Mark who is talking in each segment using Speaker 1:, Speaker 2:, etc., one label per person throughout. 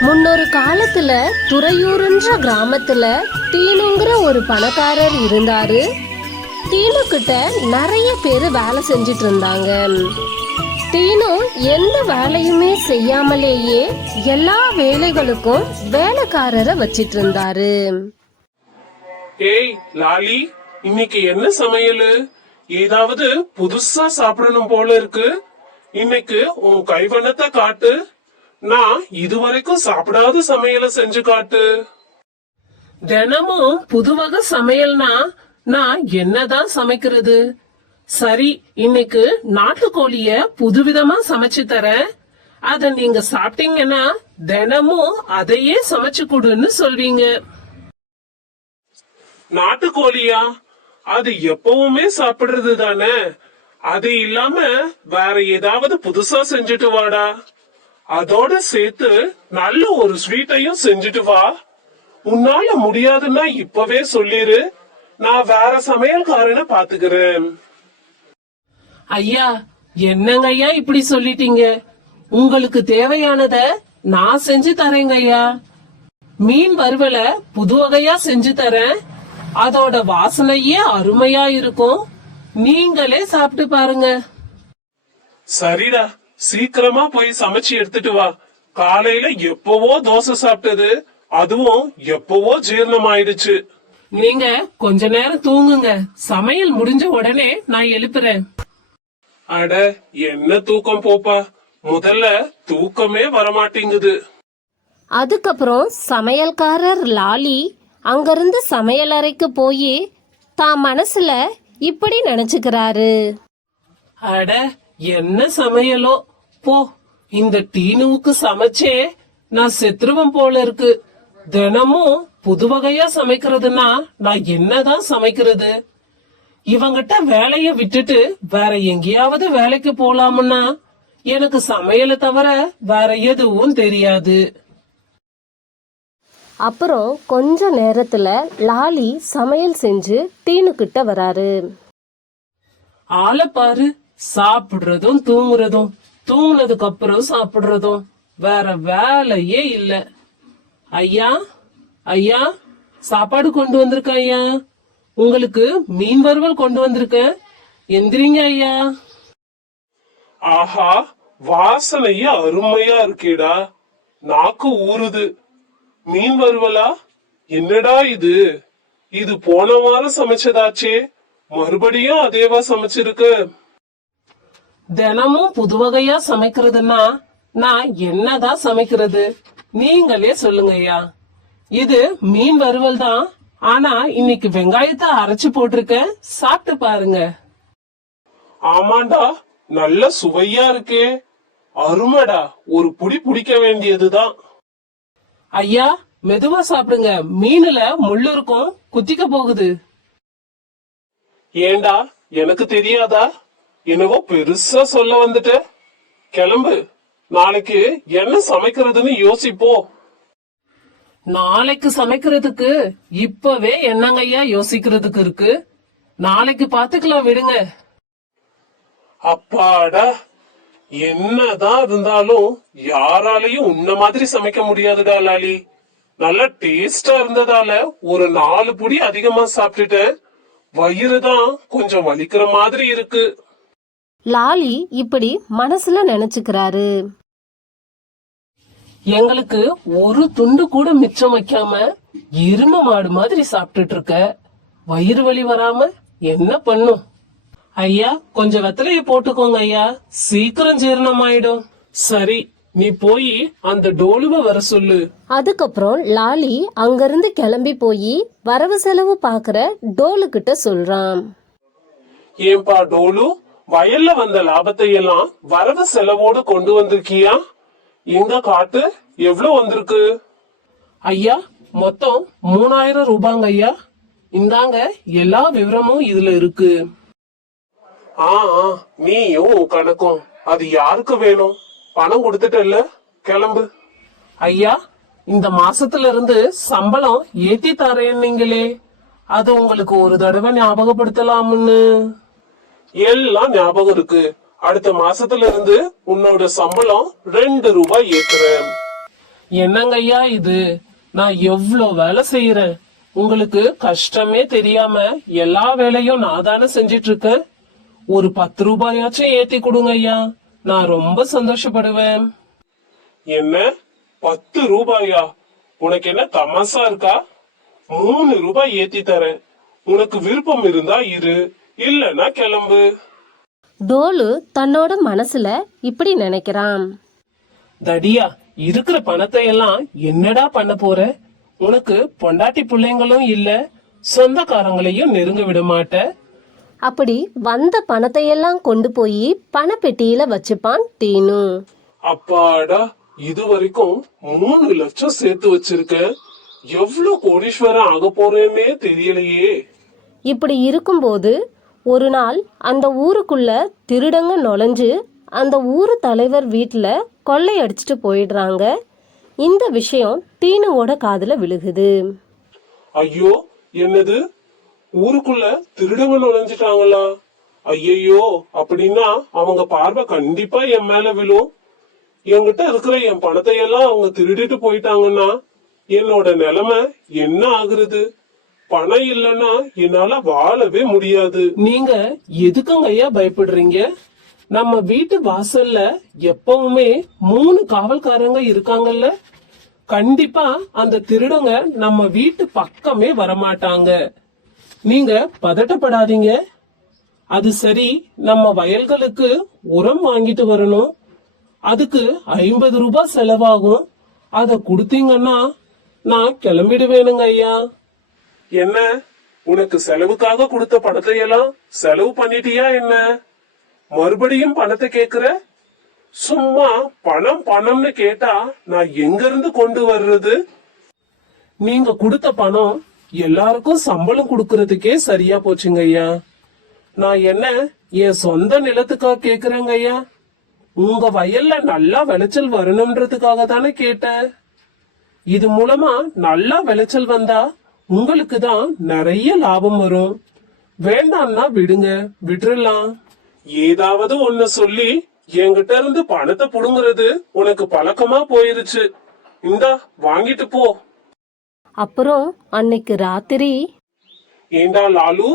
Speaker 1: முன்னொரு காலத்துல துறையூருன்ற கிராமத்துல டீனுங்கிற ஒரு பணக்காரர் இருந்தாரு. தீனு கிட்ட நிறைய பேர் வேலை செஞ்சிட்டு இருந்தாங்க. தீனு எந்த வேலையுமே செய்யாமலேயே எல்லா வேலைகளுக்கும் வேலைக்காரரை வச்சிட்டு இருந்தாரு.
Speaker 2: ஏய் லாலி இன்னைக்கு என்ன சமையலு? ஏதாவது புதுசா சாப்பிடணும் போல இருக்கு. இன்னைக்கு உன் கைவண்ணத்தை காட்டு. நான் இதுவரைக்கும் சாப்பிடாத சமையலை செஞ்சு காட்டு. தினமும் புது வகை சமையல்னா நான் என்னதான் சமைக்கிறது? சரி இன்னைக்கு நாட்டுக்கோழிய புதுவிதமா சமைச்சு தரேன். அத நீங்க சாப்பிட்டீங்கன்னா தினமும் அதையே சமைச்சு கொடுன்னு சொல்வீங்க. நாட்டுக்கோழியா? அது எப்பவுமே சாப்பிடுறது தானே? அது இல்லாம வேற ஏதாவது புதுசா செஞ்சுட்டு வாடா. அதோட சேர்த்து நல்ல ஒரு ஸ்வீட்டையும் செஞ்சுட்டு வா. உன்னால முடியாதுன்னா இப்பவே சொல்லிரு. நான் வேற சமையல்காரனை பாத்துக்கிறேன். ஐயா என்னங்க ஐயா இப்படி சொல்லிட்டீங்க? உங்களுக்கு தேவையானத நான் செஞ்சு தரேங்க ஐயா. மீன் வறுவல புது வகையா செஞ்சு தரேன். அதோட வாசனையே அருமையா இருக்கும். நீங்களே சாப்பிட்டு பாருங்க. சரிடா. சீக்கிரமா போய் சமைச்சு எடுத்துட்டு வா. காலையில எப்பவோ தோசை சாப்பிட்டது அதுவும் எப்பவோ ஜீரணம் ஆயிடுச்சு நீங்க கொஞ்ச நேரம் தூங்குங்க. சமையல் முடிஞ்ச உடனே நான் எழுப்புறேன். அட என்ன தூக்கம் போப்பா? முதல்ல தூக்கமே வரமாட்டேங்குது.
Speaker 1: அதுக்கப்புறம் சமையல்காரர் லாலி அங்கிருந்து சமையலறைக்கு போய் தான் மனசுல இப்படி நினைச்சுக்கிறாரு.
Speaker 2: அட என்ன சமையலோ? போ. இந்த டீனுவுக்கு சமைச்சே நான் செத்துருவன் போல இருக்கு. தினமும் புது வகையா சமைக்கிறதுனா நான் என்னதான் சமைக்கிறது? இவங்கிட்ட வேலைய விட்டுட்டு வேற எங்கேயாவது வேலைக்கு போலாமுன்னா எனக்கு சமையலை தவிர வேற எதுவும் தெரியாது.
Speaker 1: அப்புறம் கொஞ்ச நேரத்துல லாலி சமையல் செஞ்சு டீனு கிட்ட வராரு.
Speaker 2: ஆளை பாரு சாப்பிடுறதும் தூங்குறதும். தூங்குனதுக்கு அப்புறம் சாப்பிடுறதும் வேற வேலையே இல்ல. ஐயா ஐயா சாப்பாடு கொண்டு வந்திருக்கேன் ஐயா? உங்களுக்கு மீன் வறுவல் கொண்டு வந்திருக்கேன் எந்திரிங்க ஐயா. ஆஹா வாசனையே அருமையா இருக்கேடா. நாக்கு ஊறுது. மீன் வறுவலா? என்னடா இது? இது போன வாரம் சமைச்சதாச்சே. மறுபடியும் அதேவா சமைச்சிருக்க? தினமும் புது வகையா சமைக்கிறதுன்னா நான் என்னதான் சமைக்கிறது? நீங்களே சொல்லுங்க ஐயா. இது மீன் வறுவல் தான். ஆனா இன்னைக்கு வெங்காயத்தை அரைச்சு போட்டிருக்கேன் சாப்பிட்டு பாருங்க. ஆமாண்டா நல்ல சுவையா இருக்கே. அருமைடா ஒரு புடி பிடிக்க வேண்டியதுதான் ஐயா மெதுவா சாப்பிடுங்க. மீனுல முள்ளு இருக்கும். குத்திக்க போகுது. ஏண்டா எனக்கு தெரியாதா? என்னவோ பெருசா சொல்ல வந்துட்ட. கிளம்பு. நாளைக்கு என்ன சமைக்கிறதுன்னு யோசிப்போ. நாளைக்கு சமைக்கிறதுக்கு இப்பவே என்னங்கய்யா யோசிக்கிறதுக்கு இருக்கு? நாளைக்கு பாத்துக்கலாம் விடுங்க. அப்பாடா. என்னதான் இருந்தாலும் யாராலையும் உன்ன மாதிரி சமைக்க முடியாதுடா லாலி. நல்ல டேஸ்டா இருந்ததால ஒரு நாலு புடி அதிகமா சாப்பிட்டுட்டேன் வயிறு தான் கொஞ்சம் வலிக்கிற மாதிரி இருக்கு.
Speaker 1: லாலி இப்படி மனசுல நினைச்சுக்கிறாரு.
Speaker 2: எங்களுக்கு ஒரு துண்டு கூட மிச்சம் வைக்காம எரும மாடு மாதிரி சாப்பிட்டுட்டு இருக்க. வயிறு வலி வராம என்ன பண்ணும்? ஐயா கொஞ்சம் வெத்தலைய போட்டுக்கோங்க ஐயா. சீக்கிரம் ஜீரணம் ஆயிடும் சரி நீ போய் அந்த டோலுவ வர சொல்லு.
Speaker 1: அதுக்கப்புறம் லாலி அங்கிருந்து கிளம்பி போய் வரவு செலவு பாக்குற டோலு கிட்ட சொல்றான்.
Speaker 2: ஏன்பா டோலு? வயல்ல வந்த லாபத்தை எல்லாம் வரவு செலவோடு கொண்டு வந்திருக்கியா? எங்க காட்டு எவ்வளவு வந்திருக்கு? ஐயா மொத்தம் மூணாயிரம் ரூபாங்க ஐயா. இந்தாங்க எல்லா விவரமும் இதுல இருக்கு. ஆ நீயும் கணக்கும். அது யாருக்கு வேணும்? பணம் கொடுத்துட்டல்ல? கிளம்பு. ஐயா இந்த மாசத்துல இருந்து சம்பளம் ஏத்தி தரேன்னீங்களே. அது உங்களுக்கு ஒரு தடவை ஞாபகப்படுத்தலாம்னு எல்லாம் ஞாபகம் இருக்கு. அடுத்த மாசத்துல இருந்து உன்னோட சம்பளம் ரெண்டு ரூபாய் ஏத்துறேன். என்னங்க ஐயா இது? நான் எவ்ளோ வேலை செய்யறேன் உங்களுக்கு கஷ்டமே தெரியாம எல்லா வேலையும் நான் தானே செஞ்சிட்டு இருக்கேன் ஒரு பத்து ரூபாயாச்சும் ஏத்தி கொடுங்க ஐயா. நான் ரொம்ப சந்தோஷப்படுவேன். என்ன? பத்து ரூபாயா? உனக்கு என்ன தமாசா இருக்கா? மூணு ரூபாய் ஏத்தி தரேன். உனக்கு விருப்பம் இருந்தா இரு. இல்லனா கிளம்பு.
Speaker 1: டோலு தன்னோட மனசுல இப்படி நினைக்கிறான்.
Speaker 2: தடியா இருக்கிற பணத்தை எல்லாம் என்னடா பண்ண போற? உனக்கு பொண்டாட்டி பிள்ளைங்களும் இல்ல சொந்தக்காரங்களையும் நெருங்க விட மாட்ட.
Speaker 1: அப்படி வந்த பணத்தை எல்லாம் கொண்டு போய் பணப்பெட்டியில வச்சுப்பான் டீனு.
Speaker 2: அப்பாடா இது வரைக்கும் மூணு லட்சம் சேர்த்து வச்சிருக்கேன் எவ்வளவு கோடீஸ்வரன் ஆக போறேன்னே தெரியலையே.
Speaker 1: இப்படி இருக்கும்போது ஒரு நாள் அந்த ஊருக்குள்ள திருடங்க நுழைஞ்சு அந்த ஊர் தலைவர் வீட்டில் கொள்ளையடிச்சிட்டு போயிடுறாங்க. இந்த விஷயம் தீனுவோட காதுல விழுகுது.
Speaker 2: ஐயோ என்னது? ஊருக்குள்ள திருடங்க நுழைஞ்சிட்டாங்களா? ஐயையோ அப்படின்னா அவங்க பார்வை கண்டிப்பா என் மேல விழும். என்கிட்ட இருக்கிற என் பணத்தை எல்லாம் அவங்க திருடிட்டு போயிட்டாங்கன்னா என்னோட நிலைமை என்ன ஆகுறது? பணம் இல்லைன்னா என்னால வாழவே முடியாது. நீங்க எதுக்குங்க ஐயா பயப்படுறீங்க? நம்ம வீட்டு வாசல்ல எப்பவுமே மூணு காவல்காரங்க இருக்காங்கல்ல? கண்டிப்பா அந்த திருடங்க நம்ம வீட்டு பக்கமே வரமாட்டாங்க. நீங்க பதட்டப்படாதீங்க. அது சரி நம்ம வயல்களுக்கு உரம் வாங்கிட்டு வரணும். அதுக்கு ஐம்பது ரூபாய் செலவாகும். அத கொடுத்தீங்கன்னா நான் கிளம்பிடுவேனுங்க ஐயா. என்ன? உனக்கு செலவுக்காக கொடுத்த பணத்தை எல்லாம் செலவு பண்ணிட்டியா என்ன? மறுபடியும் பணத்தை கேக்குற? சும்மா பணம் பணம்னு கேட்டா நான் எங்க இருந்து கொண்டு வர்றது? நீங்க கொடுத்த பணம் எல்லாருக்கும் சம்பளம் கொடுக்கறதுக்கே சரியா போச்சுங்க ஐயா. நான் என்ன என் சொந்த நிலத்துக்காக கேக்குறேங்க ஐயா? உங்க வயல்ல நல்லா விளைச்சல் வரணும்ன்றதுக்காக தானே கேட்டேன். இது மூலமா நல்லா விளைச்சல் வந்தா உங்களுக்கு தான் நிறைய லாபம் வரும். வேண்டாம்னா விடுங்க விட்டுறலாம். ஏதாவது ஒண்ணு சொல்லி என்கிட்ட இருந்து பணத்தை புடுங்குறது உனக்கு பழக்கமா போயிருச்சு. இந்தா வாங்கிட்டு போ.
Speaker 1: அப்புறம் அன்னைக்கு ராத்திரி?
Speaker 2: ஏண்டா லாலு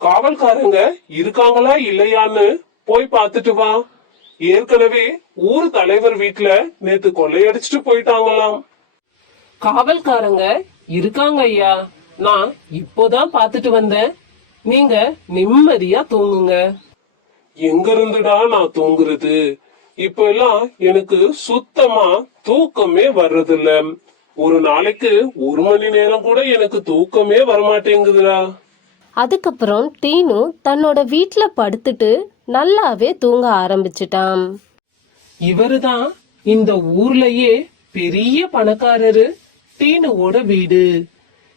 Speaker 2: காவல்காரங்க இருக்காங்களா இல்லையான்னு போய் பார்த்துட்டு வா. ஏற்கனவே ஊர் தலைவர் வீட்ல நேத்து கொள்ளையடிச்சிட்டு போயிட்டாங்களாம். காவல்காரங்க இருக்காங்க ஐயா. நான் இப்போதான் பார்த்துட்டு வந்தேன். நீங்க நிம்மதியா தூங்குங்க. எங்க இருந்துடா நான் தூங்குறது? இப்ப எல்லாம் எனக்கு சுத்தமா தூக்கமே வர்றதில்ல. ஒரு நாளைக்கு ஒரு மணி நேரம் கூட எனக்கு தூக்கமே வரமாட்டேங்குதுடா.
Speaker 1: அதுக்கப்புறம் டீனு தன்னோட வீட்டில் படுத்துட்டு நல்லாவே தூங்க ஆரம்பிச்சிட்டான்.
Speaker 2: இவருதான் இந்த ஊர்லயே பெரிய பணக்காரரு. டீனுவோட வீடு.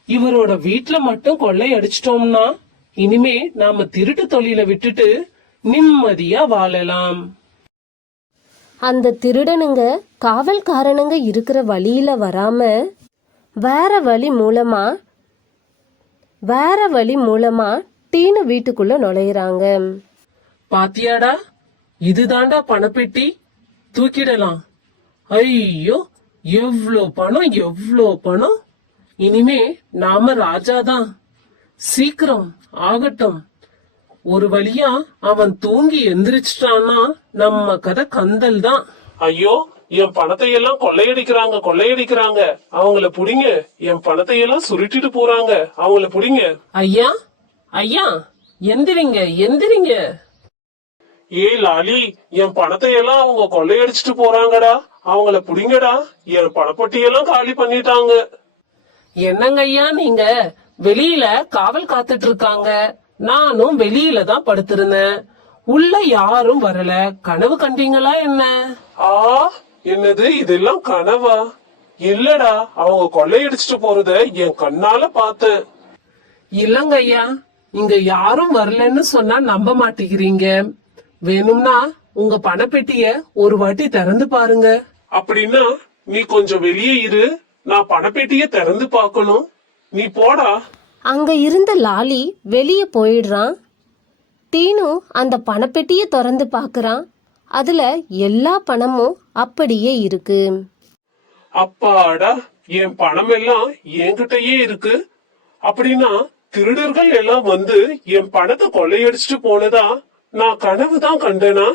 Speaker 2: இவரோட வீட்ல மட்டும் கொள்ளை அடிச்சிட்டோம்னா இனிமே நாம திருட்டு தொழில விட்டுட்டு நிம்மதியா வாழலாம்.
Speaker 1: அந்த திருடனுங்க காவல்காரனுங்க இருக்கிற வழியில வராம வேற வழி மூலமா வேற வழி மூலமா டீனு வீட்டுக்குள்ள நுழையிறாங்க.
Speaker 2: பாத்தியாடா? இதுதாண்டா பணப்பெட்டி? தூக்கிடலாம். ஐயோ எவ்ளோ பணம் எவ்ளோ பணம்? இனிமே நாம ராஜாதான் சீக்கிரம் ஆகட்டும். ஒரு வழியா அவன் தூங்கி எந்திரிச்சிட்டான்னா நம்ம கதை கந்தல் தான். ஐயோ என் பணத்தை எல்லாம் கொள்ளையடிக்கிறாங்க கொள்ளையடிக்கிறாங்க. அவங்கள புடிங்க. என் பணத்தை எல்லாம் சுருட்டிட்டு போறாங்க. அவங்கள புடிங்க. ஐயா ஐயா எந்திரிங்க எந்திரிங்க. ஏய் லாலி என் பணத்தை எல்லாம் அவங்க கொள்ளையடிச்சிட்டு போறாங்கடா. அவங்கள புடிங்கடா. என் பணப்பட்டியெல்லாம் காலி பண்ணிட்டாங்க. என்னங்க ஐயா நீங்க? வெளியில காவல் காத்துட்டு இருக்காங்க நானும் வெளியில தான் படுத்திருந்தேன். உள்ள யாரும் வரல. கனவு கண்டீங்களா என்ன? ஆ என்னது? இதெல்லாம் கனவா? இல்லடா அவங்க கொள்ளையடிச்சிட்டு போறத என் கண்ணால பார்த்தேன். இல்லங்க ஐயா இங்க யாரும் வரலன்னு சொன்னா நம்ப மாட்டேங்கிறீங்க. வேணும்னா உங்க பணப்பெட்டிய ஒரு வாட்டி திறந்து பாருங்க. அப்படின்னா நீ கொஞ்சம் வெளியே இரு. நான் பணப்பெட்டிய திறந்து பார்க்கணும். நீ போடா.
Speaker 1: அங்க இருந்த லாலி வெளியே போயிடுறான். டீனு அந்த பணப்பெட்டியை திறந்து பார்க்கறான். அதுல எல்லா பணமும் அப்படியே இருக்கு.
Speaker 2: அப்பாடா என் பணம் எல்லாம் என்கிட்டயே இருக்கு. அப்படின்னா திருடர்கள் எல்லாம் வந்து என் பணத்தை கொள்ளையடிச்சிட்டு போனதா? நான் கனவு தான் கண்டேனா?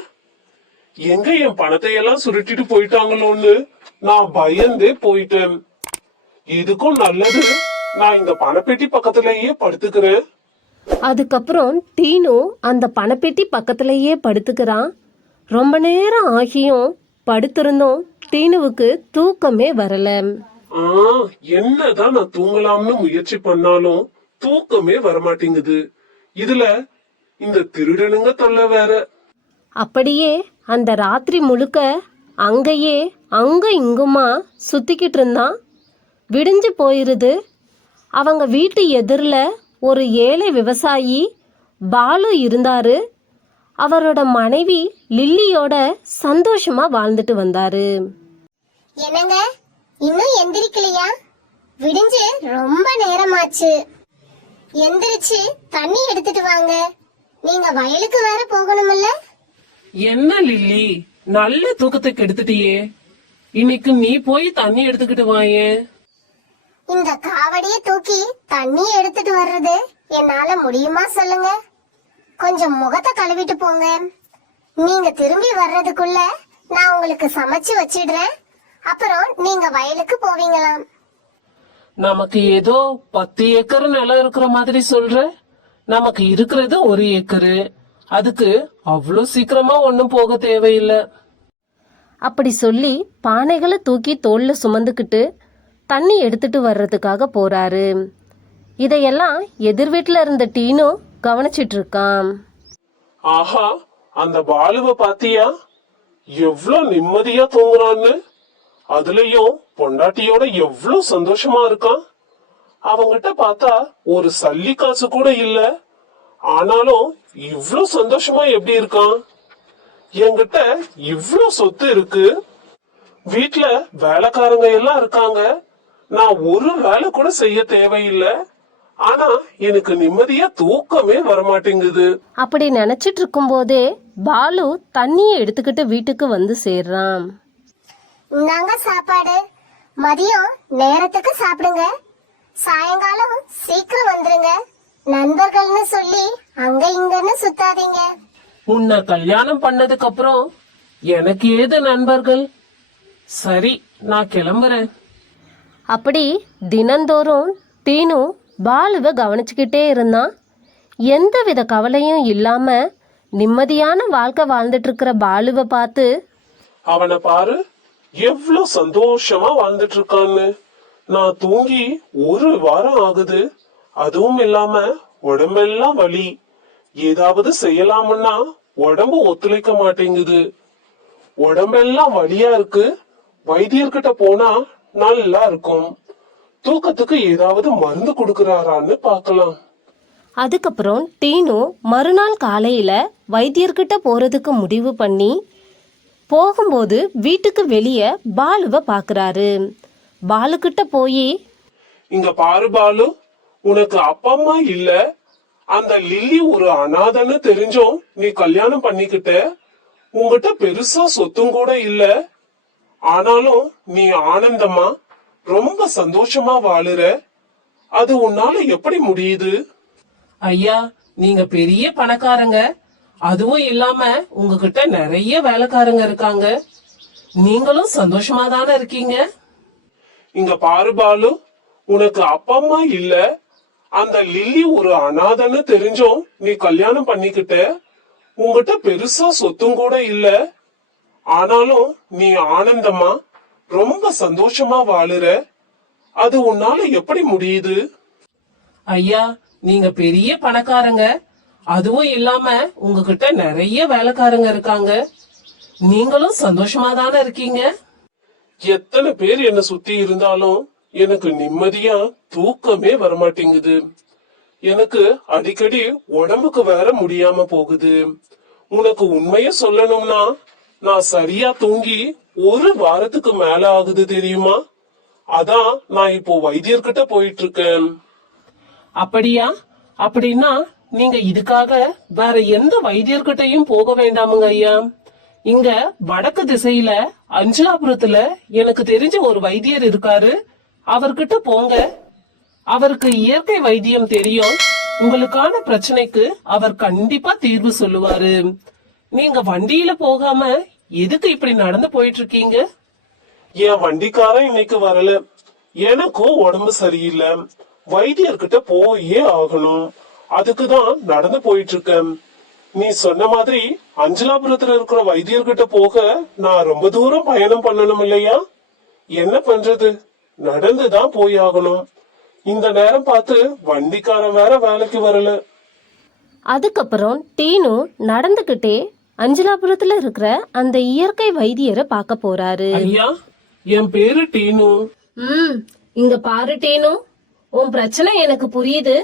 Speaker 2: எங்க என் பணத்தை எல்லாம் சுருட்டிட்டு போயிட்டாங்களோன்னு நான் பயந்தே போயிட்டேன். இதுக்கும் நல்லது. நான் இந்த பணப்பெட்டி பக்கத்திலேயே படுத்துக்கிறேன்.
Speaker 1: அதுக்கப்புறம் டீனு அந்த பணப்பெட்டி பக்கத்திலேயே படுத்துக்கிறான். ரொம்ப நேரம் ஆகியும் படுத்திருந்தும் டீனுவுக்கு தூக்கமே வரல.
Speaker 2: ஆ என்னதான் நான் தூங்கலாம்னு முயற்சி பண்ணாலும் தூக்கமே வரமாட்டேங்குது. இதுல இந்த திருடனுங்க தொல்லை வேற.
Speaker 1: அப்படியே அந்த ராத்திரி முழுக்க அங்கேயே அங்க இங்குமா சுத்திக்கிட்டு இருந்தான் விடிஞ்சு போயிருது. அவங்க வீட்டு எதிரில் ஒரு ஏழை விவசாயி பாலு இருந்தாரு. அவரோட மனைவி லில்லியோட சந்தோஷமா வாழ்ந்துட்டு வந்தாரு.
Speaker 3: என்னங்க? இன்னும் எந்திரிக்கலையா? விடிஞ்சு ரொம்ப நேரமாச்சு. எந்திரிச்சு தண்ணி எடுத்துட்டு வாங்க. நீங்க வயலுக்கு வேற போகணும்ல
Speaker 2: என்ன லில்லி? நல்ல தூக்கத்துக்கு எடுத்துட்டியே இன்னைக்கு நீ போய் தண்ணி எடுத்துக்கிட்டு வாயே.
Speaker 3: இந்த காவடிய தூக்கி தண்ணி எடுத்துட்டு வர்றது என்னால முடியுமா சொல்லுங்க? கொஞ்சம் முகத்தை கழுவிட்டு போங்க. நீங்க திரும்பி வர்றதுக்குள்ள நான் உங்களுக்கு சமைச்சு வச்சிடுறேன். அப்புறம் நீங்க வயலுக்கு போவீங்களாம்.
Speaker 2: நமக்கு ஏதோ பத்து ஏக்கர் நிலம் இருக்கிற மாதிரி சொல்ற? நமக்கு இருக்கிறது ஒரு ஏக்கரு. அதுக்கு அவ்வளவு சீக்கிரமா ஒண்ணும் போக தேவையில்லை.
Speaker 1: அப்படி சொல்லி பானைகளை தூக்கி தோல்ல சுமந்துக்கிட்டு தண்ணி எடுத்துட்டு வர்றதுக்காக போறாரு. இதையெல்லாம் எதிர் வீட்டில் இருந்த டீனோ கவனிச்சிட்டு இருக்கான்.
Speaker 2: ஆஹா அந்த பாலுவ பாத்தியா? எவ்வளவு நிம்மதியா தூங்குறான்னு. அதுலயும் பொண்டாட்டியோட எவ்வளவு சந்தோஷமா இருக்கான். அவங்கிட்ட பார்த்தா ஒரு சல்லி காசு கூட இல்ல. ஆனாலும் இவ்ளோ சந்தோஷமா எப்படி இருக்கான்? என்கிட்ட இவ்ளோ சொத்து இருக்கு. வீட்ல வேலைக்காரங்க எல்லாம் இருக்காங்க. நான் ஒரு வேலை கூட செய்ய தேவையில்லை. ஆனா எனக்கு நிம்மதியா தூக்கமே வரமாட்டேங்குது.
Speaker 1: அப்படி நினைச்சிட்டு இருக்கும்போதே பாலு தண்ணியை எடுத்துக்கிட்டு வீட்டுக்கு வந்து சேர்றான்.
Speaker 3: இந்தாங்க சாப்பாடு. மதியம் நேரத்துக்கு சாப்பிடுங்க. சாயங்காலம் சீக்கிரம் வந்துருங்க. நண்பர்கள்னு சொல்லி அங்க இங்கன்னு சுத்தாதீங்க.
Speaker 2: உன்னை கல்யாணம் பண்ணதுக்கு அப்புறம் எனக்கு ஏது நண்பர்கள்? சரி நான் கிளம்புறேன்.
Speaker 1: அப்படி தினந்தோறும் டீனு பாலுவை கவனிச்சுக்கிட்டே இருந்தான். எந்தவித கவலையும் இல்லாம நிம்மதியான வாழ்க்கை வாழ்ந்துட்டு இருக்கிற பாலுவை பார்த்து
Speaker 2: அவனை பாரு எவ்வளவு சந்தோஷமா வாழ்ந்துட்டு இருக்கான்னு நான் தூங்கி ஒரு வாரம் ஆகுது. அதுவும் இல்லாம உடம்பெல்லாம் வலி. ஏதாவது செய்யலாம்னா உடம்பு ஒத்துழைக்க மாட்டேங்குது. உடம்பெல்லாம் வலியா இருக்கு. வைத்தியர்கிட்ட போனா நல்லா இருக்கும். தூக்கத்துக்கு ஏதாவது மருந்து கொடுக்கறாரான்னு பார்க்கலாம்.
Speaker 1: அதுக்கப்புறம் டீனு மறுநாள் காலையில வைத்தியர்கிட்ட போறதுக்கு முடிவு பண்ணி போகும்போது வீட்டுக்கு வெளியே பாலுவை பார்க்கறாரு பாலுக்கிட்ட போய்
Speaker 2: இங்க பாரு பாலு உனக்கு அப்பா அம்மா இல்ல? அந்த லில்லி ஒரு அனாதைன்னு தெரிஞ்சும். நீ கல்யாணம் பண்ணிக்கிட்ட. உங்ககிட்ட பெருசா சொத்தும் கூட இல்ல. ஆனாலும் நீ ஆனந்தமா ரொம்ப சந்தோஷமா வாழுற. அது உன்னால எப்படி முடியுது? ஐயா நீங்க பெரிய பணக்காரங்க. அதுவும் இல்லாம உங்ககிட்ட நிறைய வேலைக்காரங்க இருக்காங்க. நீங்களும் சந்தோஷமா தானே இருக்கீங்க? இங்க பாரு பாலு உனக்கு அப்பா அம்மா இல்ல. அந்த லில்லி ஒரு அனாதைன்னு தெரிஞ்சும். நீ கல்யாணம் பண்ணிக்கிட்ட. உங்ககிட்ட பெருசா சொத்தும் கூட இல்ல. ஆனாலும் நீ ஆனந்தமா ரொம்ப சந்தோஷமா வாழுற. அது உன்னால எப்படி முடியுது? ஐயா நீங்க பெரிய பணக்காரங்க. அதுவும் இல்லாம உங்ககிட்ட நிறைய வேலைக்காரங்க இருக்காங்க. நீங்களும் சந்தோஷமா தானே இருக்கீங்க? எத்தனை பேர் என்ன சுத்தி இருந்தாலும் எனக்கு நிம்மதியா தூக்கமே வரமாட்டேங்குது. எனக்கு அடிக்கடி உடம்புக்கு வேற முடியாம போகுது. உனக்கு உண்மைய சொல்லணும்னா நான் சரியா தூங்கி ஒரு வாரத்துக்கு மேல ஆகுது தெரியுமா? அதான் நான் இப்போ வைத்தியர்கிட்ட போயிட்டு இருக்கேன் அப்படியா? அப்படின்னா நீங்க இதுக்காக வேற எந்த வைத்தியர்கிட்டயும் போக வேண்டாமுங்க ஐயா. இங்க வடக்கு திசையில அஞ்சலாபுரத்துல எனக்கு தெரிஞ்ச ஒரு வைத்தியர் இருக்காரு. அவர்கிட்ட போங்க. அவருக்கு இயற்கை வைத்தியம் தெரியும். உங்களுக்கான பிரச்சனைக்கு அவர் கண்டிப்பா தீர்வு சொல்லுவாரு. நீங்க வண்டியில போகாம எதுக்கு இப்படி நடந்து போயிட்டு இருக்கீங்க என் வண்டிக்காரன் இன்னைக்கு வரல. எனக்கும் உடம்பு சரியில்லை. வைத்தியர்கிட்ட போயே ஆகணும். அதுக்குதான் நடந்து போயிட்டு இருக்கேன் நீ சொன்ன மாதிரி அஞ்சலாபுரத்துல இருக்கிற வைத்தியர்கிட்ட போக நான் ரொம்ப தூரம் பயணம் பண்ணணும் இல்லையா? என்ன பண்றது? நடந்துதான் போய் ஆகணும் இந்த நேரம் பார்த்து வண்டிக்காரன் வேற வேலைக்கு வரல.
Speaker 1: அதுக்கப்புறம் டீனு நடந்துகிட்டே அஞ்சலாபுரத்துல இருக்கிற அந்த இயற்கை வைத்தியரை பார்க்க போறாரு.
Speaker 2: ஐயா என் பேரு டீனு.
Speaker 1: ம் இங்க பாரு டீனு. உன் பிரச்சனை எனக்கு புரியுது.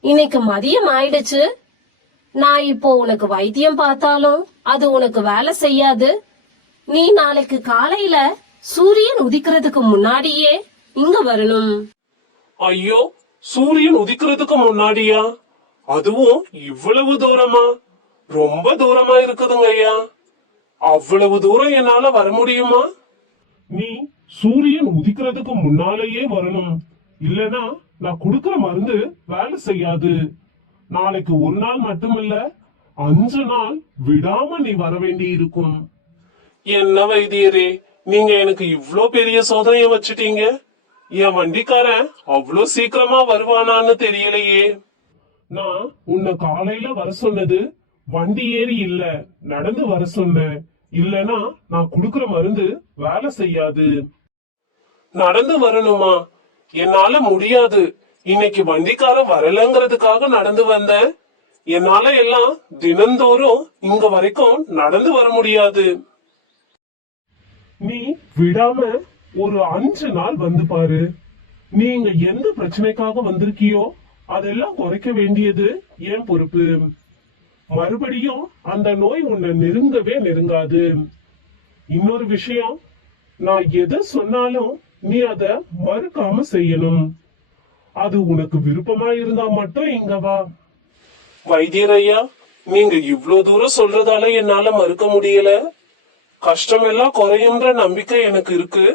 Speaker 1: இன்னைக்கு மதியம் ஆயிடுச்சு. நான் இப்போ உனக்கு வைத்தியம் பார்த்தாலும் அது உனக்கு வேலை செய்யாது. நீ நாளைக்கு காலையில சூரியன் உதிக்கிறதுக்கு முன்னாடியே இங்க வரணும்.
Speaker 2: ஐயோ சூரியன் உதிக்கிறதுக்கு முன்னாடியா? அதுவும் இவ்வளவு தூரமா? ரொம்ப தூரமா இருக்குதுங்க ஐயா. அவ்வளவு தூரம் என்னால வர முடியுமா? நீ சூரியன் உதிக்கிறதுக்கு முன்னாலேயே வரணும். இல்லனா நான் கொடுக்கிற மருந்து வேலை செய்யாது. நாளைக்கு ஒரு நாள் மட்டுமில்ல அஞ்சு நாள் விடாம நீ வர வேண்டி இருக்கும் என்ன வைத்தியரே நீங்க எனக்கு இவ்ளோ பெரிய சோதனைய வச்சுட்டீங்க? என் வண்டிக்காரன் அவ்வளோ சீக்கிரமா வருவானான்னு தெரியலையே. நான் உன்னை காலையில வர சொன்னது வண்டி ஏறி இல்ல நடந்து வர சொன்னேன். இல்லனா நான் குடுக்கற மருந்து வேலை செய்யாது. நடந்து வரணுமா? என்னால முடியாது. இன்னைக்கு வண்டிக்காரன் வரலங்கிறதுக்காக நடந்து வந்தேன். என்னால எல்லாம் தினந்தோறும் இங்க வரைக்கும் நடந்து வர முடியாது. நீ விடாம ஒரு அஞ்சு நாள் வந்து பாரு. நீங்க எந்த பிரச்சனைக்காக வந்திருக்கியோ அதெல்லாம் குறைக்க வேண்டியது என் பொறுப்பு. மறுபடியும் அந்த நோய் உன்னை நெருங்கவே நெருங்காது. இன்னொரு விஷயம் நான் எதை சொன்னாலும் நீ அத மறுக்காம செய்யணும். அது உனக்கு விருப்பமா இருந்தா மட்டும் இங்க வா. வைத்தியர் ஐயா நீங்க இவ்வளவு தூரம் சொல்றதால என்னால மறுக்க முடியல. கஷ்டம் எல்லாம் குறையுன்ற நம்பிக்கை எனக்கு இருக்கு.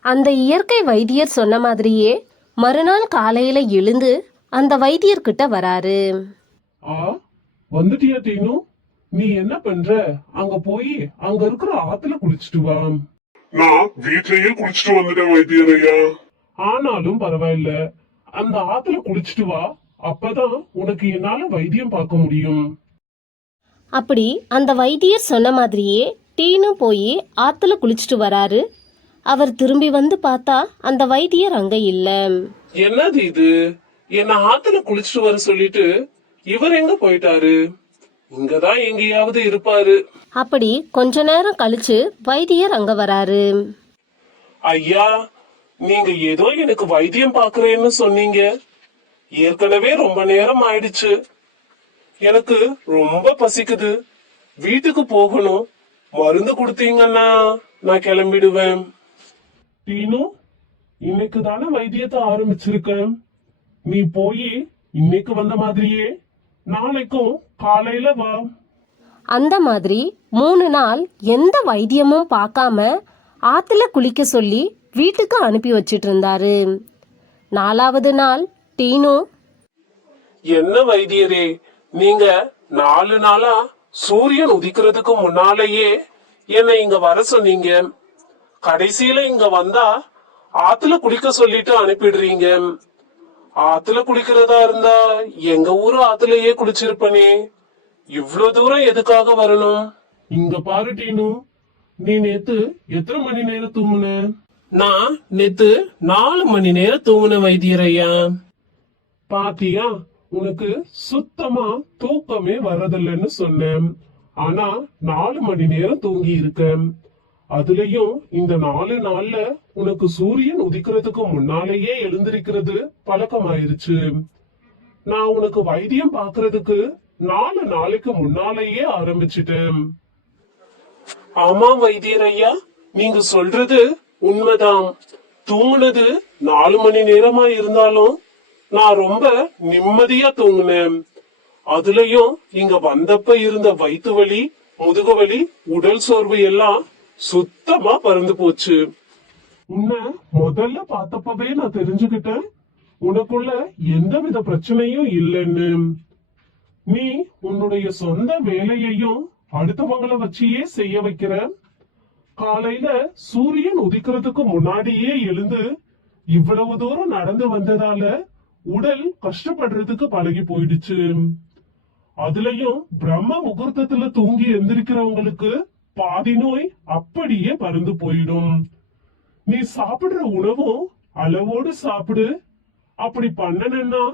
Speaker 1: அந்த இயற்கை வைத்தியர் சொன்ன மாதிரியே மறுநாள் காலையில எழுந்து அந்த வைத்தியர்கிட்ட வராரு.
Speaker 2: ஆ வந்துட்டியா டீனு? நீ என்ன பண்ற? அங்க போய் அங்க இருக்கிற ஆத்துல குளிச்சிட்டு வா.
Speaker 4: நான் வீட்லயே குளிச்சுட்டு வந்துட்டேன் வைத்தியர் ஐயா.
Speaker 2: ஆனாலும் பரவாயில்ல. அந்த ஆத்துல குளிச்சிட்டு வா. அப்பதான் உனக்கு என்னால வைத்தியம் பார்க்க முடியும்.
Speaker 1: அப்படி அந்த வைத்தியர் சொன்ன மாதிரியே டீனு போய் ஆத்துல குளிச்சுட்டு வராரு. அவர் திரும்பி வந்து பார்த்தா அந்த வைத்தியர் அங்க இல்ல.
Speaker 2: என்னது இது? என்ன ஆத்துல குளிச்சிட்டு வர சொல்லிட்டு இவர் எங்க போயிட்டாரு? இங்கதான் எங்கேயாவது இருப்பாரு.
Speaker 1: அப்படி கொஞ்ச நேரம் கழிச்சு வைத்தியர் அங்க வராரு.
Speaker 2: ஐயா நீங்க ஏதோ எனக்கு வைத்தியம் பாக்குறேன்னு சொன்னீங்க. ஏற்கனவே ரொம்ப நேரம் ஆயிடுச்சு. எனக்கு ரொம்ப பசிக்குது. வீட்டுக்கு போகணும். மருந்து கொடுத்தீங்கன்னா நான் கிளம்பிடுவேன். டீனு இன்னைக்கு தானே வைத்தியத்தை ஆரம்பிச்சிருக்கேன். நீ போய் இன்னைக்கு வந்த மாதிரியே நாளைக்கும் காலையில வா.
Speaker 1: அந்த மாதிரி மூணு நாள் எந்த வைத்தியமும் பார்க்காம ஆத்துல குளிக்க சொல்லி வீட்டுக்கு அனுப்பி வச்சிட்டு இருந்தாரு நாலாவது நாள் டீனு.
Speaker 2: என்ன வைத்தியரே நீங்க நாலு நாளா சூரியன் உதிக்கிறதுக்கு முன்னாலேயே என்னை இங்க வர சொன்னீங்க. கடைசியில இங்க வந்தா ஆத்துல குளிக்க சொல்லிட்டு அனுப்பிடுறீங்க. ஆத்துல குளிக்கிறதா இருந்தா எங்க ஊரு ஆத்துலயே குளிச்சிருப்பனே. இவ்ளோ தூரம் எதுக்காக வரணும்? இங்க பாரு டீனு நீ நேத்து எத்தனை மணி நேரம் தூங்குன? நான் நேத்து நாலு மணி நேரம் தூங்குன வைத்தியரையா? பாத்தியா? உனக்கு சுத்தமா தூக்கமே வர்றதில்லைன்னு சொன்னேன். ஆனா நாலு மணி நேரம் தூங்கி இருக்கேன். அதுலயும் இந்த நாலு நாள்ல உனக்கு சூரியன் உதிக்கிறதுக்கு முன்னாலேயே எழுந்திருக்கிறது பழக்கமாயிருச்சு. நான் உனக்கு வைத்தியம் பாக்குறதுக்கு நாலு நாளைக்கு முன்னாலேயே ஆரம்பிச்சிட்டேன். ஆமா வைத்தியர் ஐயா நீங்க சொல்றது உண்மைதான். தூங்குனது நாலு மணி நேரமா இருந்தாலும் நான் ரொம்ப நிம்மதியா தூங்குனேன். அதுலயும் இங்க வந்தப்ப இருந்த வயித்து வலி முதுகு வலி உடல் சோர்வு எல்லாம் சுத்தமா பறந்து போச்சு. உன்னை முதல்ல பார்த்தப்பவே நான் தெரிஞ்சுக்கிட்டேன். உனக்குள்ள எந்தவித பிரச்சனையும் இல்லைன்னு. நீ உன்னுடைய சொந்த வேலையையும் அடுத்தவங்கள வச்சியே செய்ய வைக்கிற. காலையில சூரியன் உதிக்கிறதுக்கு முன்னாடியே எழுந்து இவ்வளவு தூரம் நடந்து வந்ததால உடல் கஷ்டப்படுறதுக்கு பழகி போயிடுச்சு. அதுலயும் பிரம்ம முகூர்த்தத்துல தூங்கி எந்திரிக்கிறவங்களுக்கு பாதி நோய் அப்படியே பறந்து போயிடும். நீ சாப்பிடுற உணவும் அளவோடு சாப்பிடு. அப்படி பண்ணனா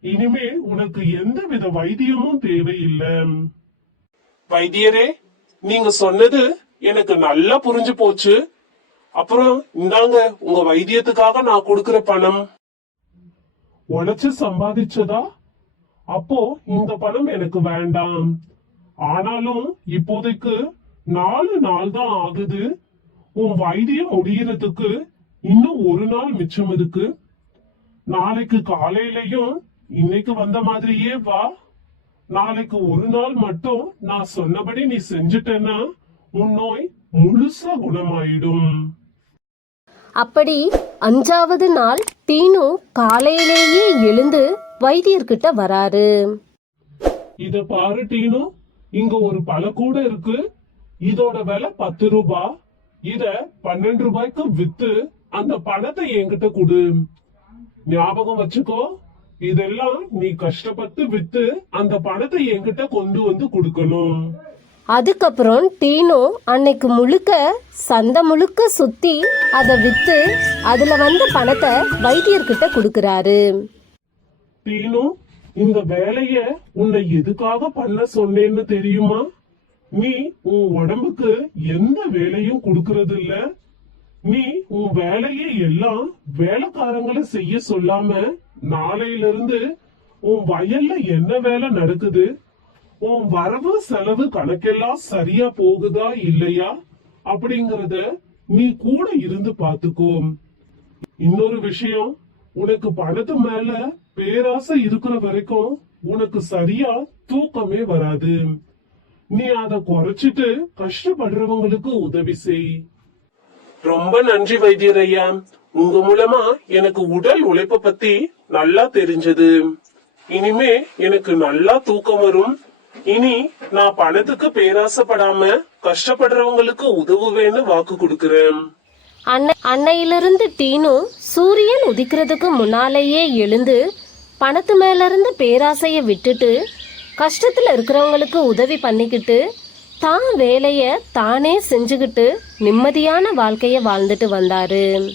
Speaker 2: இனிமே உனக்கு எந்த வித வைத்தியமும் தேவையில்லை. வைத்தியரே நீங்க சொன்னது எனக்கு நல்லா புரிஞ்சு போச்சு. அப்புறம் இந்தாங்க உங்க வைத்தியத்துக்காக நான் கொடுக்கிற பணம். உழைச்சு சம்பாதிச்சதா? அப்போ இந்த பணம் எனக்கு வேண்டாம். ஆனாலும் இப்போதைக்கு நாலு நாள் தான் ஆகுது. உன் வைத்தியம் முடியறதுக்கு இன்னும் ஒரு நாள் மிச்சம் இருக்கு. நாளைக்கு காலையிலயும் இன்னைக்கு வந்த மாதிரியே வா. நாளைக்கு ஒரு நாள் மட்டும் நான் சொன்னபடி நீ செஞ்சுட்டேன்னா உன் நோய் முழுசா குணமாயிடும்.
Speaker 1: அப்படி அஞ்சாவது நாள் தீனு காலையிலேயே எழுந்து வைத்தியர்கிட்ட வராரு.
Speaker 2: இத பாரு டீனு இங்க ஒரு பழக்கூட இருக்கு. இதோட விலை பத்து ரூபாய் இத பன்னெண்டு ரூபாய்க்கு வித்து அந்த பணத்தை என்கிட்ட கொடு. ஞாபகம் வச்சுக்கோ இதெல்லாம் நீ கஷ்டப்பட்டு வித்து அந்த பணத்தை என்கிட்ட கொண்டு வந்து கொடுக்கணும்.
Speaker 1: அதுக்கப்புறம் டீனோ அன்னைக்கு முழுக்க சந்தை முழுக்க சுத்தி அதை வித்து அதுல வந்த பணத்தை வைத்தியர்கிட்ட கொடுக்கறாரு.
Speaker 2: டீனு இந்த வேலைய உன்னை எதுக்காக பண்ண சொன்னேன்னு தெரியுமா? நீ உன் உடம்புக்கு எந்த வேலையும் கொடுக்கறது இல்ல. நீ உன் வேலையை எல்லாம் வேலைக்காரங்களை செய்ய சொல்லாம நாளையில இருந்து உன் வயல்ல என்ன வேலை நடக்குது? உன் வரவு செலவு கணக்கெல்லாம் சரியா போகுதா இல்லையா? அப்படிங்கறத நீ கூட இருந்து பாத்துக்கோ இன்னொரு விஷயம் உனக்கு பணத்து மேல பேராசை இருக்கிற வரைக்கும் உனக்கு சரியா தூக்கமே வராது. நீ அத குறைச்சிட்டு கஷ்டப்படுறவங்களுக்கு உதவி செய். ரொம்ப நன்றி வைத்தியர் ஐயா உங்க மூலமா எனக்கு உடல் உழைப்ப பத்தி நல்லா தெரிஞ்சது. இனிமே எனக்கு நல்லா தூக்கம் வரும். இனி நான் பணத்துக்கு பேராசைப்படாம கஷ்டப்படுறவங்களுக்கு உதவுவேன்னு வாக்கு கொடுக்கிறேன்.
Speaker 1: அன்னை அன்னையிலிருந்து டீனு சூரியன் உதிக்கிறதுக்கு முன்னாலேயே எழுந்து பணத்து மேல இருந்து விட்டுட்டு கஷ்டத்துல இருக்கிறவங்களுக்கு உதவி பண்ணிக்கிட்டு தான் வேலையை தானே செஞ்சுக்கிட்டு நிம்மதியான வாழ்க்கைய வாழ்ந்துட்டு வந்தாரு.